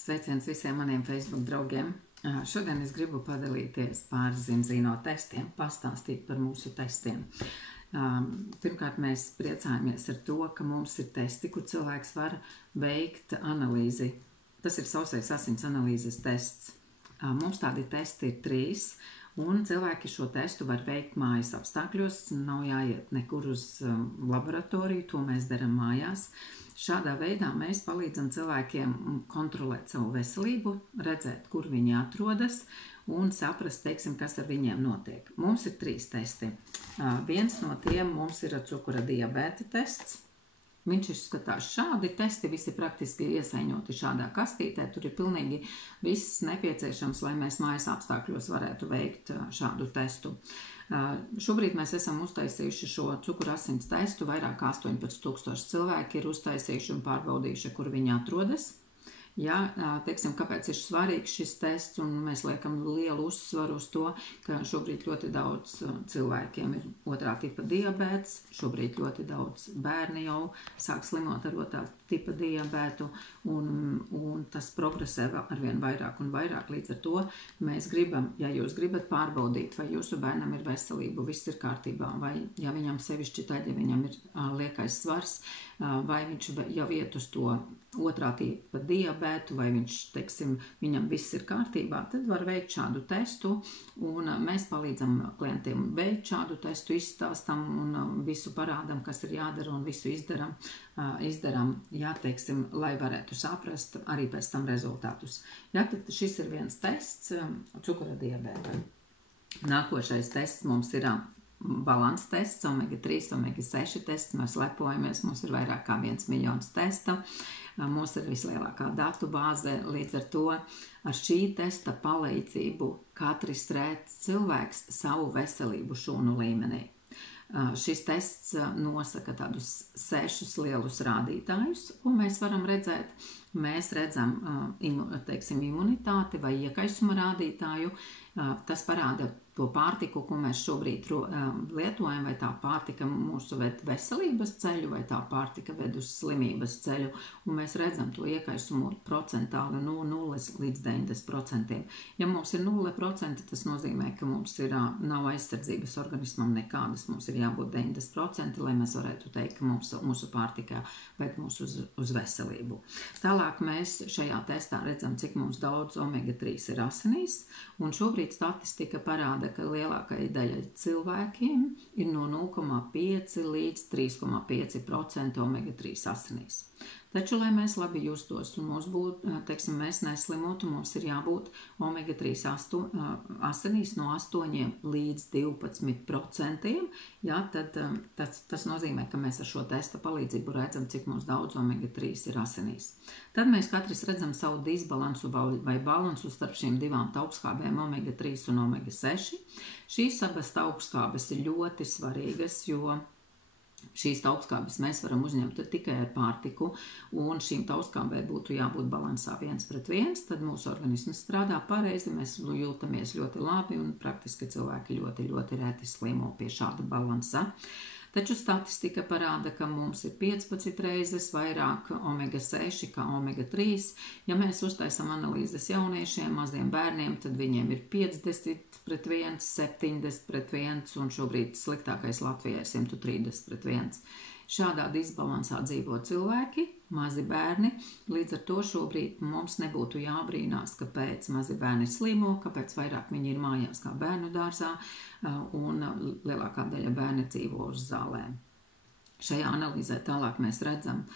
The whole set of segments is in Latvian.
Sveiciens visiem maniem Facebook draugiem. Šodien es gribu padalīties par Zimzīno testiem, pastāstīt par mūsu testiem. Pirmkārt, mēs priecājamies ar to, ka mums ir testi, kur cilvēks var veikt analīzi. Tas ir sausais asins analīzes tests. Mums tādi testi ir 3, un cilvēki šo testu var veikt mājas apstākļos. Nav jāiet nekur uz laboratoriju, to mēs darām mājās. Šādā veidā mēs palīdzam cilvēkiem kontrolēt savu veselību, redzēt, kur viņi atrodas un saprast, teiksim, kas ar viņiem notiek. Mums ir 3 testi. Viens no tiem mums ir cukura diabēta tests. Viņš izskatās šādi testi, visi praktiski iesaiņoti šādā kastītē. Tur ir pilnīgi viss nepieciešams, lai mēs mājas apstākļos varētu veikt šādu testu. Šobrīd mēs esam uztaisījuši šo cukura asins testu. Vairāk kā 18,000 cilvēki ir uztaisījuši un pārbaudījuši, kur viņi atrodas. Ja, teiksim, kāpēc ir svarīgs šis tests, un mēs liekam lielu uzsvaru uz to, ka šobrīd ļoti daudz cilvēkiem ir 2. tipa diabēts, šobrīd ļoti daudz bērni jau sāk slimot ar 2. tipa diabētu, un tas progresē arvien vairāk un vairāk. Līdz ar to mēs gribam, ja jūs gribat pārbaudīt, vai jūsu bērnam ir veselība, viss ir kārtībā, vai ja viņam sevišķi tad, ja viņam ir liekais svars, vai viņš jau iet uz to 2. tipa diabētu, vai viņš, teiksim, viņam viss ir kārtībā, tad var veikt šādu testu, un mēs palīdzam klientiem veikt šādu testu, izstāstam un visu parādam, kas ir jādara, un visu izdaram, jā, teiksim, lai varētu saprast arī pēc tam rezultātus. Jā, tad šis ir viens tests cukura diabētam. Nākošais tests mums ir balans tests, omega-3, omega-6 tests. Mēs lepojamies, mums ir vairāk kā 1 miljons testa. Mums ir vislielākā datu bāze, līdz ar to ar šī testa palīdzību katrs redz cilvēks savu veselību šūnu līmenī. Šis tests nosaka tādus 6 lielus rādītājus, un mēs varam redzēt, mēs redzam, teiksim, imunitāti vai iekaisuma rādītāju. Tas parāda to pārtiku, ko mēs šobrīd lietojam, vai tā pārtika mūsu ved veselības ceļu, vai tā pārtika ved uz slimības ceļu, un mēs redzam to iekaisumu procentāli no 0 līdz 90%. Ja mums ir 0%, tas nozīmē, ka mums nav aizsardzības organismam nekādas, mums ir jābūt 90%, lai mēs varētu teikt, ka mūsu pārtikā ved mūs uz veselību. Tālāk mēs šajā testā redzam, cik mums daudz omega-3 ir asinīs, un šobrīd statistika parāda, ka lielākai daļai cilvēkiem ir no 0,5 līdz 3,5% omega-3 asinīs. Taču, lai mēs labi justos un mums būtu, teiksim, mēs neslimotu, mums ir jābūt omega-3 asinīs no 8 līdz 12%. Jā, tad tas nozīmē, ka mēs ar šo testa palīdzību redzam, cik mums daudz omega-3 ir asinīs. Tad mēs katrs redzam savu disbalansu vai balansu starp šīm 2 taukskābēm, omega-3 un omega-6. Šīs abas taukskābes ir ļoti svarīgas, jo šīs taukskābes mēs varam uzņemt tikai ar pārtiku, un šīm taukskābēm būtu jābūt balansā 1:1, tad mūsu organisms strādā pareizi, mēs jūtamies ļoti labi, un praktiski cilvēki ļoti, ļoti reti slimo pie šāda balansa. Taču statistika parāda, ka mums ir 15 reizes vairāk omega-6 kā omega-3. Ja mēs uztaisam analīzes jauniešiem, maziem bērniem, tad viņiem ir 50:1, 70:1, un šobrīd sliktākais Latvijai 130:1. Šādā disbalansā dzīvo cilvēki, mazi bērni, līdz ar to šobrīd mums nebūtu jābrīnās, kāpēc mazi bērni slimo, kāpēc vairāk viņi ir mājās kā bērnu dārzā, un lielākā daļa bērni dzīvo uz zālēm. Šajā analīzē tālāk mēs redzam,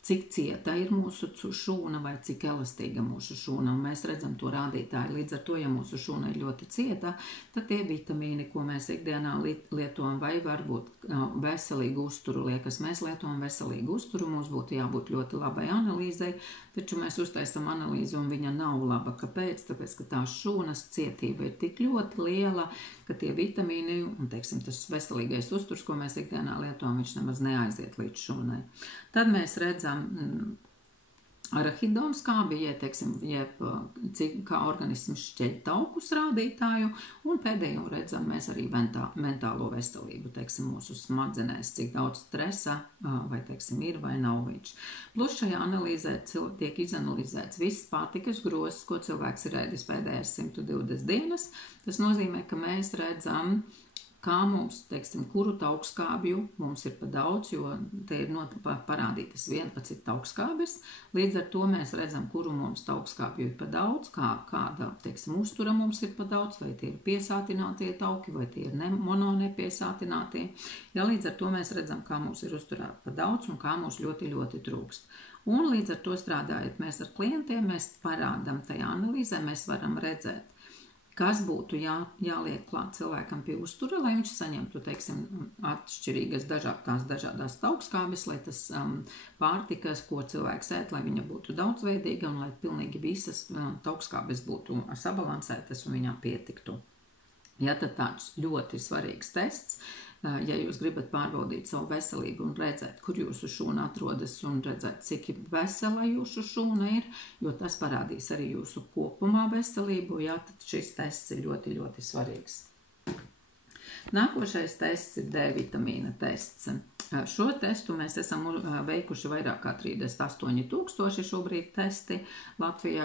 cik cieta ir mūsu šūna vai cik elastīga mūsu šūna, un mēs redzam to rādītāju. Līdz ar to, ja mūsu šūna ir ļoti cieta, tad tie vitamīni, ko mēs ikdienā lietojam, vai varbūt veselīgu uzturu, liekas, mēs lietojam veselīgu uzturu, mums būtu jābūt ļoti labai analīzei, taču mēs uztaisam analīzi, un viņa nav laba. Kāpēc? Tāpēc, ka tā šūnas cietība ir tik ļoti liela, ka tie vitamīni un, teiksim, tas veselīgais uzturs, ko mēs ikdienā lietojam, viņš nemaz neaiziet līdz šūnai. Tad mēs redzam arahidonu skābi, jeb kā organisms šķeļ taukus rādītāju, un pēdējo redzam mēs arī mentālo veselību, mūsu smadzenēs, cik daudz stresa vai, ir vai nav viņš. Plus šajā analīzē tiek izanalizēts viss pārtikas grozs, ko cilvēks ir ēdis pēdējās 120 dienas. Tas nozīmē, ka mēs redzam, kā mums, kuru taukskābju mums ir pa daudz, jo te ir parādītas 11 taukskābes. Līdz ar to mēs redzam, kuru mums taukskābju ir pa daudz, kāda, uztura mums ir pa daudz, vai tie ir piesātinātie tauki, vai tie ir mononepiesātinātie. Ja, līdz ar to mēs redzam, kā mums ir uzturā pa daudz un kā mums ļoti, ļoti trūkst. Un līdz ar to strādājot mēs ar klientiem, mēs parādam tajā analīzē, mēs varam redzēt, kas būtu jāliek klāt cilvēkam pie uztura, lai viņš saņemtu, atšķirīgas dažādās taukskābes, lai tas pārtikas, ko cilvēks ēd, lai viņa būtu daudzveidīga un lai pilnīgi visas taukskābes būtu sabalansētas un viņām pietiktu. Ja tad tāds ļoti svarīgs tests, ja jūs gribat pārbaudīt savu veselību un redzēt, kur jūsu šūna atrodas un redzēt, cik vesela jūsu šūna ir, jo tas parādīs arī jūsu kopumā veselību, ja tad šis tests ir ļoti, ļoti svarīgs. Nākošais tests ir D vitamīna tests. Šo testu mēs esam veikuši vairāk kā 38,000 šobrīd testi. Latvijā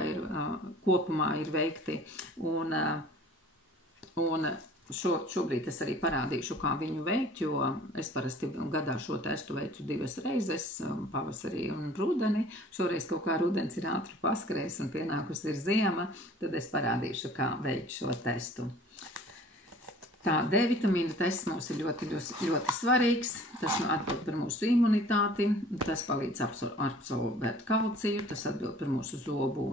kopumā ir veikti un šobrīd es arī parādīšu, kā viņu veikt, jo es parasti gadā šo testu veicu 2 reizes, pavasarī un rudeni. Šoreiz kaut kā rudens ir ātri paskrējis un pienākusi ir ziema, tad es parādīšu, kā veikt šo testu. Tā D vitamīna tests mums ir ļoti, ļoti svarīgs. Tas atbild par mūsu imunitāti, tas palīdz absorbēt kalciju, tas atbild par mūsu zobu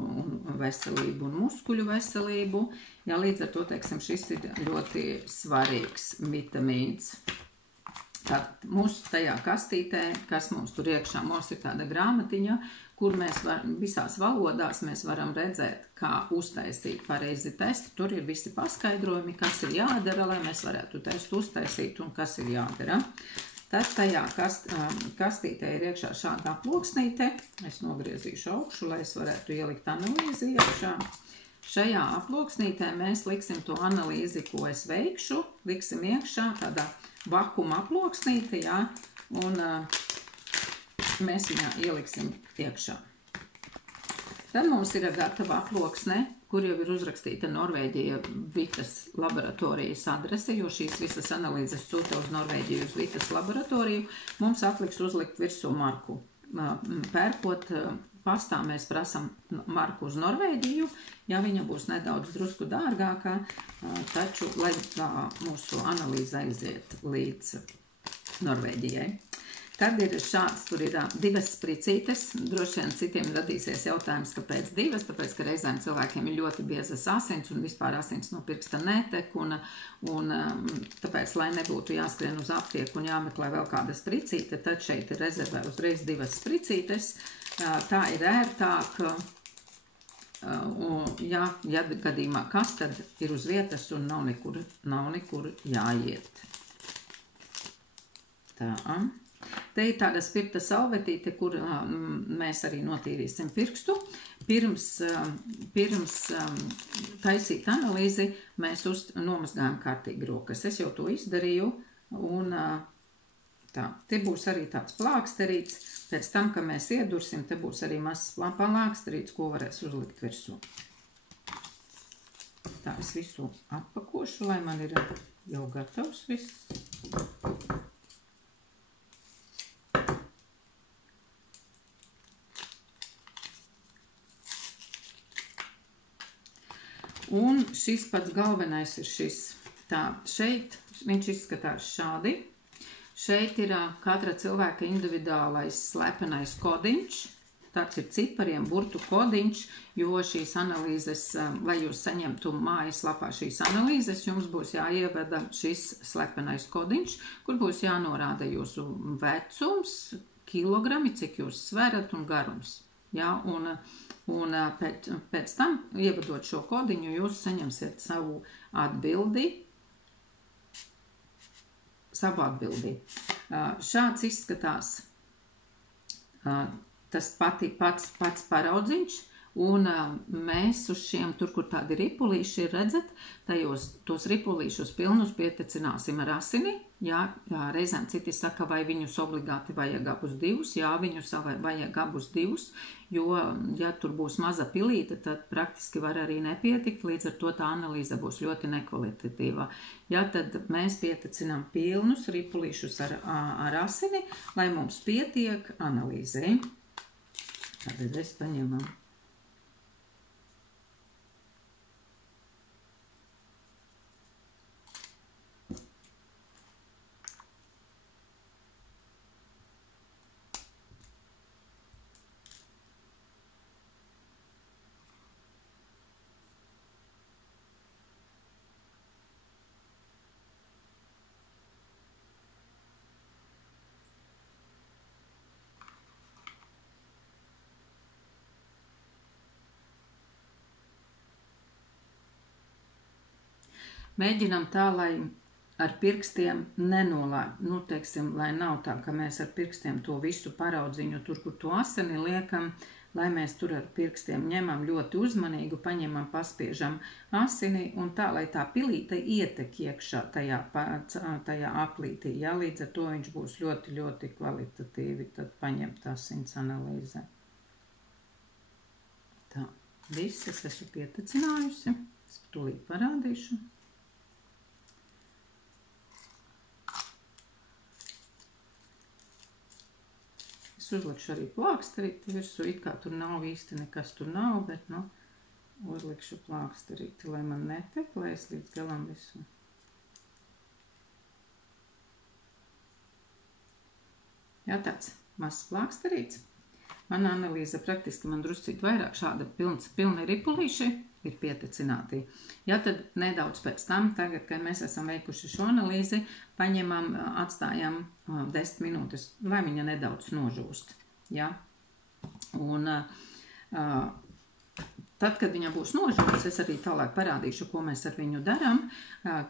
veselību un muskuļu veselību. Jā, līdz ar to, šis ir ļoti svarīgs vitamīns. Tātad mūsu tajā kastītē, kas mums tur iekšā, mums ir tāda grāmatiņa, kur mēs visās valodās mēs varam redzēt, kā uztaisīt pareizi testu. Tur ir visi paskaidrojumi, kas ir jādara, lai mēs varētu testu uztaisīt un kas ir jādara. Tad tajā kastītē ir iekšā šādā aploksnīte. Es nogriezīšu augšu, lai es varētu ielikt analīzi iekšā. Šajā aploksnītē mēs liksim to analīzi, ko es veikšu, liksim iekšā tādā vakuma aploksnīte, jā, un mēs viņā ieliksim iekšā. Tad mums ir gatava aploksne, kur jau ir uzrakstīta Norvēģija Vitas laboratorijas adrese, jo šīs visas analīzes sūta uz Norvēģiju uz Vitas laboratoriju. Mums atliks uzlikt virsū marku. Pērkot pastā mēs prasam marku uz Norvēģiju, ja viņa būs nedaudz drusku dārgākā, taču, lai mūsu analīze aiziet līdz Norvēģijai. Tad ir šāds, tur ir 2 spricītes, droši vien citiem radīsies jautājums, kāpēc 2, tāpēc, ka reizēm cilvēkiem ir ļoti biezas asins un vispār asins no pirksta netek, un tāpēc, lai nebūtu jāskrien uz aptieku un jāmeklē vēl kāda spricīte, tad šeit ir rezervē uzreiz 2 spricītes. Tā ir ērtāk, ja gadījumā kas, tad ir uz vietas un nav nekur jāiet. Tā. Te ir tāda spirta salvetīte, kur mēs arī notīrīsim pirkstu. Pirms taisīt analīzi, mēs nomazgājam kārtīgi rokas. Es jau to izdarīju, un tā. Te būs arī tāds plāksterīts. Pēc tam, kad mēs iedursim, te būs arī mazs plāksterīts, ko varēs uzlikt virsū. Tā, es visu atpakošu, lai man ir jau gatavs viss. Un šis pats galvenais ir šis. Tā, šeit viņš izskatās šādi. Šeit ir katra cilvēka individuālais slepenais kodiņš. Tāds ir cipariem burtu kodiņš, jo šīs analīzes, lai jūs saņemtu mājaslapā šīs analīzes, jums būs jāievada šis slepenais kodiņš, kur būs jānorāda jūsu vecums, kilogrami, cik jūs sverat un garums. Ja, un pēc tam, ievadot šo kodiņu, jūs saņemsiet savu atbildi. Šāds izskatās tas pats paraudziņš, un mēs uz šiem, tur, kur tādi ripulīši ir, redzat, tos ripulīšus pilnus pietecināsim ar asini. Jā, reizēm citi saka, vai viņus obligāti vajag abus divus. Jā, viņus vajag abus divus, jo, ja tur būs maza pilīte, tad praktiski var arī nepietikt, līdz ar to tā analīze būs ļoti nekvalitatīva. Jā, tad mēs pietecinām pilnus ripulīšus ar asini, lai mums pietiek analīzē. Tad es paņemam. Mēģinam tā, lai ar pirkstiem nenolāk, teiksim, lai nav tā, ka mēs ar pirkstiem to visu paraudziņu tur, kur to asini liekam, lai mēs tur ar pirkstiem ņemam ļoti uzmanīgu, paņemam, paspiežam asini un tā, lai tā pilīte ietek iekšā tajā aplītī. Jā, līdz ar to viņš būs ļoti, ļoti kvalitatīvi, tad paņemt asins analīze. Tā, viss es esmu pietecinājusi, es tūlīt parādīšu. Uzlikšu arī plāksterīti virsū, it kā tur nav īsti nekas tur nav, bet, uzlikšu plāksterīti, lai man netek, lai es līdz galam visu. Jā, tāds mazs plāksterīts. Mana analīze praktiski man druscīt vairāk šāda pilni ripulīši ir pietecināti. Ja tad nedaudz pēc tam, tagad, kad mēs esam veikuši šo analīzi, paņemam, atstājam 10 minūtes, lai viņa nedaudz nožūst. Ja? Un tad, kad viņa būs nožūst, es arī tālāk parādīšu, ko mēs ar viņu darām,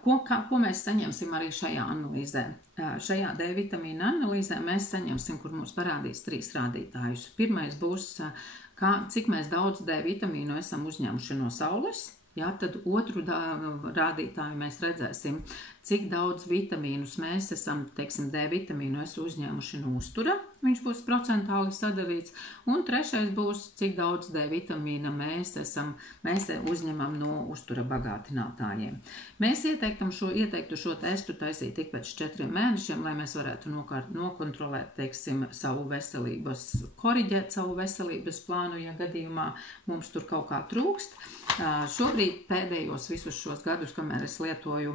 ko mēs saņemsim arī šajā analīzē. Šajā D vitamīna analīzē mēs saņemsim, kur mums parādīs 3 rādītājus. Pirmais būs, cik mēs daudz D vitamīnu esam uzņēmuši no saules. Jā, tad otru rādītāju mēs redzēsim, cik daudz vitamīnus mēs esam, teiksim, D vitamīnu uzņēmuši no uztura, viņš būs procentāli sadalīts, un trešais būs, cik daudz D vitamīna mēs uzņemam no uztura bagātinātājiem. Mēs ieteiktu šo testu taisīt tik pēc 4 mēnešiem, lai mēs varētu nokontrolēt, teiksim, savu veselības, koriģēt savu veselības plānu, ja gadījumā mums tur kaut kā trūkst. Šobrīd pēdējos visus šos gadus, kamēr es lietoju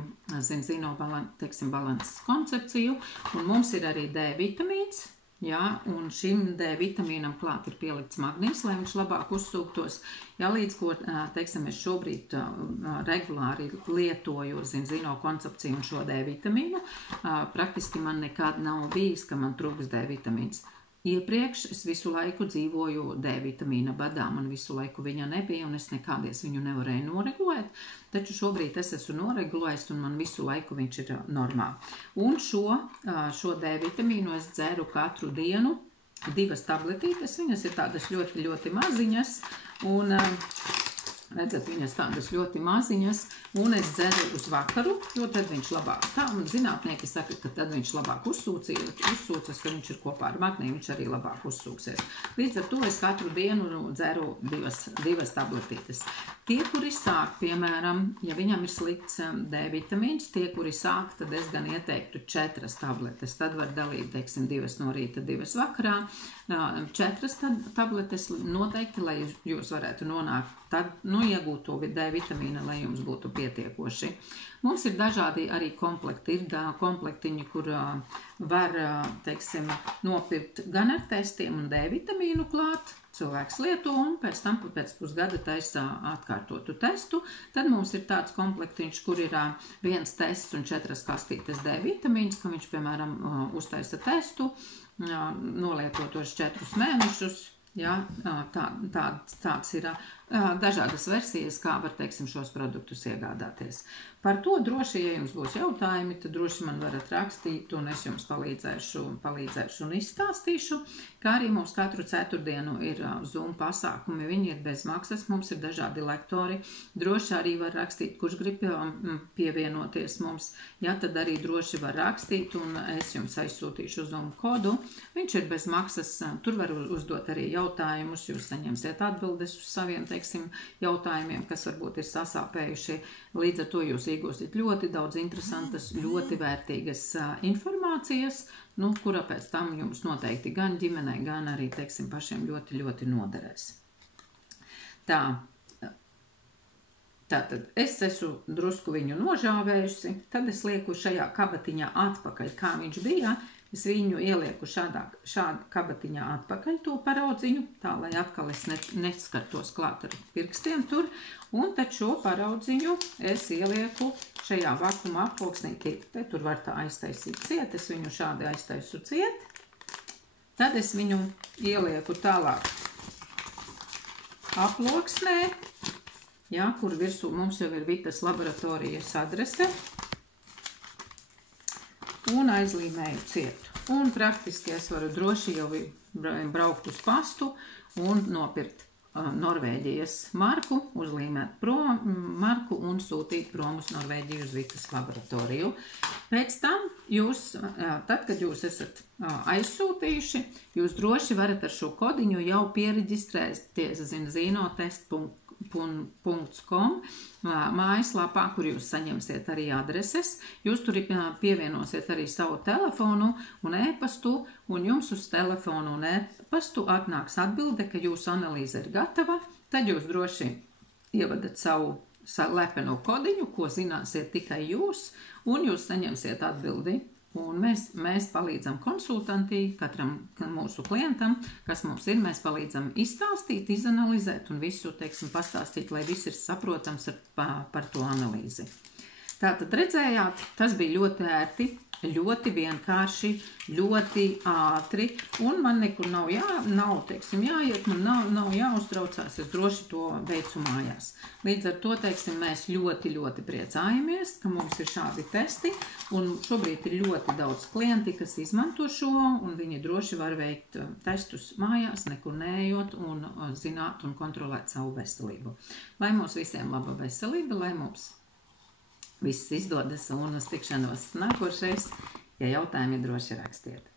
Zino balanses koncepciju, un mums ir arī D vitamīns, jā, un šim D vitamīnam klāt ir pielikts magnīs, lai viņš labāk uzsūktos. Ja līdz ko, teiksim, es šobrīd regulāri lietoju Zino koncepciju un šo D vitamīnu, praktiski man nekad nav bijis, ka man trūks D vitamīns. Iepriekš es visu laiku dzīvoju D vitamīna badā, man visu laiku viņa nebija, un es nekādies viņu nevarēju noregulēt, taču šobrīd es esmu noregulējis, un man visu laiku viņš ir normāli. Un šo D vitamīnu es dzeru katru dienu, 2 tabletītes, viņas ir tādas ļoti, ļoti maziņas, un redzat, viņas tādas ļoti maziņas, un es dzeru uz vakaru, jo tad viņš labāk, tā, un zinātnieki saka, ka tad viņš labāk uzsūcas, ka viņš ir kopā ar magniju, viņš arī labāk uzsūksies. Līdz ar to es katru dienu dzeru 2 tabletītes. Tie, kuri sāk, piemēram, ja viņam ir slikts D vitamīns, tie, kuri sāk, tad es gan ieteiktu 4 tabletes, tad var dalīt, teiksim, 2 no rīta, 2 vakarā, 4 tabletes noteikti, lai jūs varētu nonākt tad, iegūt to D vitamīna, lai jums būtu pietiekoši. Mums ir dažādi arī komplekti. Ir komplektiņi, kur var, teiksim, nopirkt gan ar testiem un D vitamīnu klāt. Cilvēks lieto un pēc tam pēc pusgada taisa atkārtotu testu. Tad mums ir tāds komplektiņš, kur ir 1 tests un 4 kastītes D vitamīns, ka viņš, piemēram, uztaisa testu, nolieto tos 4 mēnešus. Jā, tāds ir. dažādas versijas, kā var, teiksim, šos produktus iegādāties. Par to droši, ja jums būs jautājumi, tad droši man varat rakstīt, un es jums palīdzēšu un izstāstīšu, kā arī mums katru ceturtdienu ir Zoom pasākumi, viņi ir bez maksas, mums ir dažādi lektori, droši arī var rakstīt, kurš grib pievienoties mums, ja tad arī droši var rakstīt, un es jums aizsūtīšu Zoom kodu, viņš ir bez maksas, tur var uzdot arī jautājumus, jūs saņemsiet atbildes uz saviem, teiksim, jautājumiem, kas varbūt ir sasāpējuši, līdz ar to jūs iegūstat ļoti daudz interesantas, ļoti vērtīgas informācijas, kura pēc tam jums noteikti gan ģimenei, gan arī, teiksim, pašiem ļoti, ļoti noderēs. Tātad es esmu drusku viņu nožāvējusi, tad es lieku šajā kabatiņā atpakaļ, kā viņš bija. Es viņu ielieku šādā kabatiņā atpakaļ to paraudziņu, tā, lai atkal es neskartos klāt ar pirkstiem tur. Un tad šo paraudziņu es ielieku šajā vakuma aploksnītī. Tur var tā aiztaisīt ciet, es viņu šādi aiztaisu ciet. Tad es viņu ielieku tālāk aploksnē, kur virsū mums jau ir Vitas laboratorijas adrese. Un aizlīmēju cietu. Un praktiski es varu droši jau braukt uz pastu un nopirkt Norvēģijas marku, uzlīmēt marku un sūtīt prom uz Norvēģiju uz Vitas laboratoriju. Pēc tam tad, kad jūs esat aizsūtījuši, jūs droši varat ar šo kodiņu jau piereģistrēties zinotest.com mājaslapā, kur jūs saņemsiet arī adreses. Jūs tur pievienosiet arī savu telefonu un e-pastu, un jums uz telefonu un e-pastu atnāks atbilde, ka jūsu analīze ir gatava. Tad jūs droši ievadat savu lepeno kodiņu, ko zināsiet tikai jūs, un jūs saņemsiet atbildi. Un mēs palīdzam konsultantī, katram mūsu klientam, kas mums ir, mēs palīdzam izstāstīt, izanalizēt un visu, teiksim, pastāstīt, lai viss ir saprotams par to analīzi. Tātad redzējāt, tas bija ļoti ērti, ļoti vienkārši, ļoti ātri, un man nekur nav jāiet, man nav jāuztraucās, es droši to veicu mājās. Līdz ar to, teiksim, mēs ļoti, ļoti priecājamies, ka mums ir šādi testi, un šobrīd ir ļoti daudz klienti, kas izmanto šo, un viņi droši var veikt testus mājās, nekur neejot, un zināt un kontrolēt savu veselību. Lai mums visiem laba veselība, lai mums viss izdodas un uz tikšanos nākošais, ja jautājumi droši rakstiet.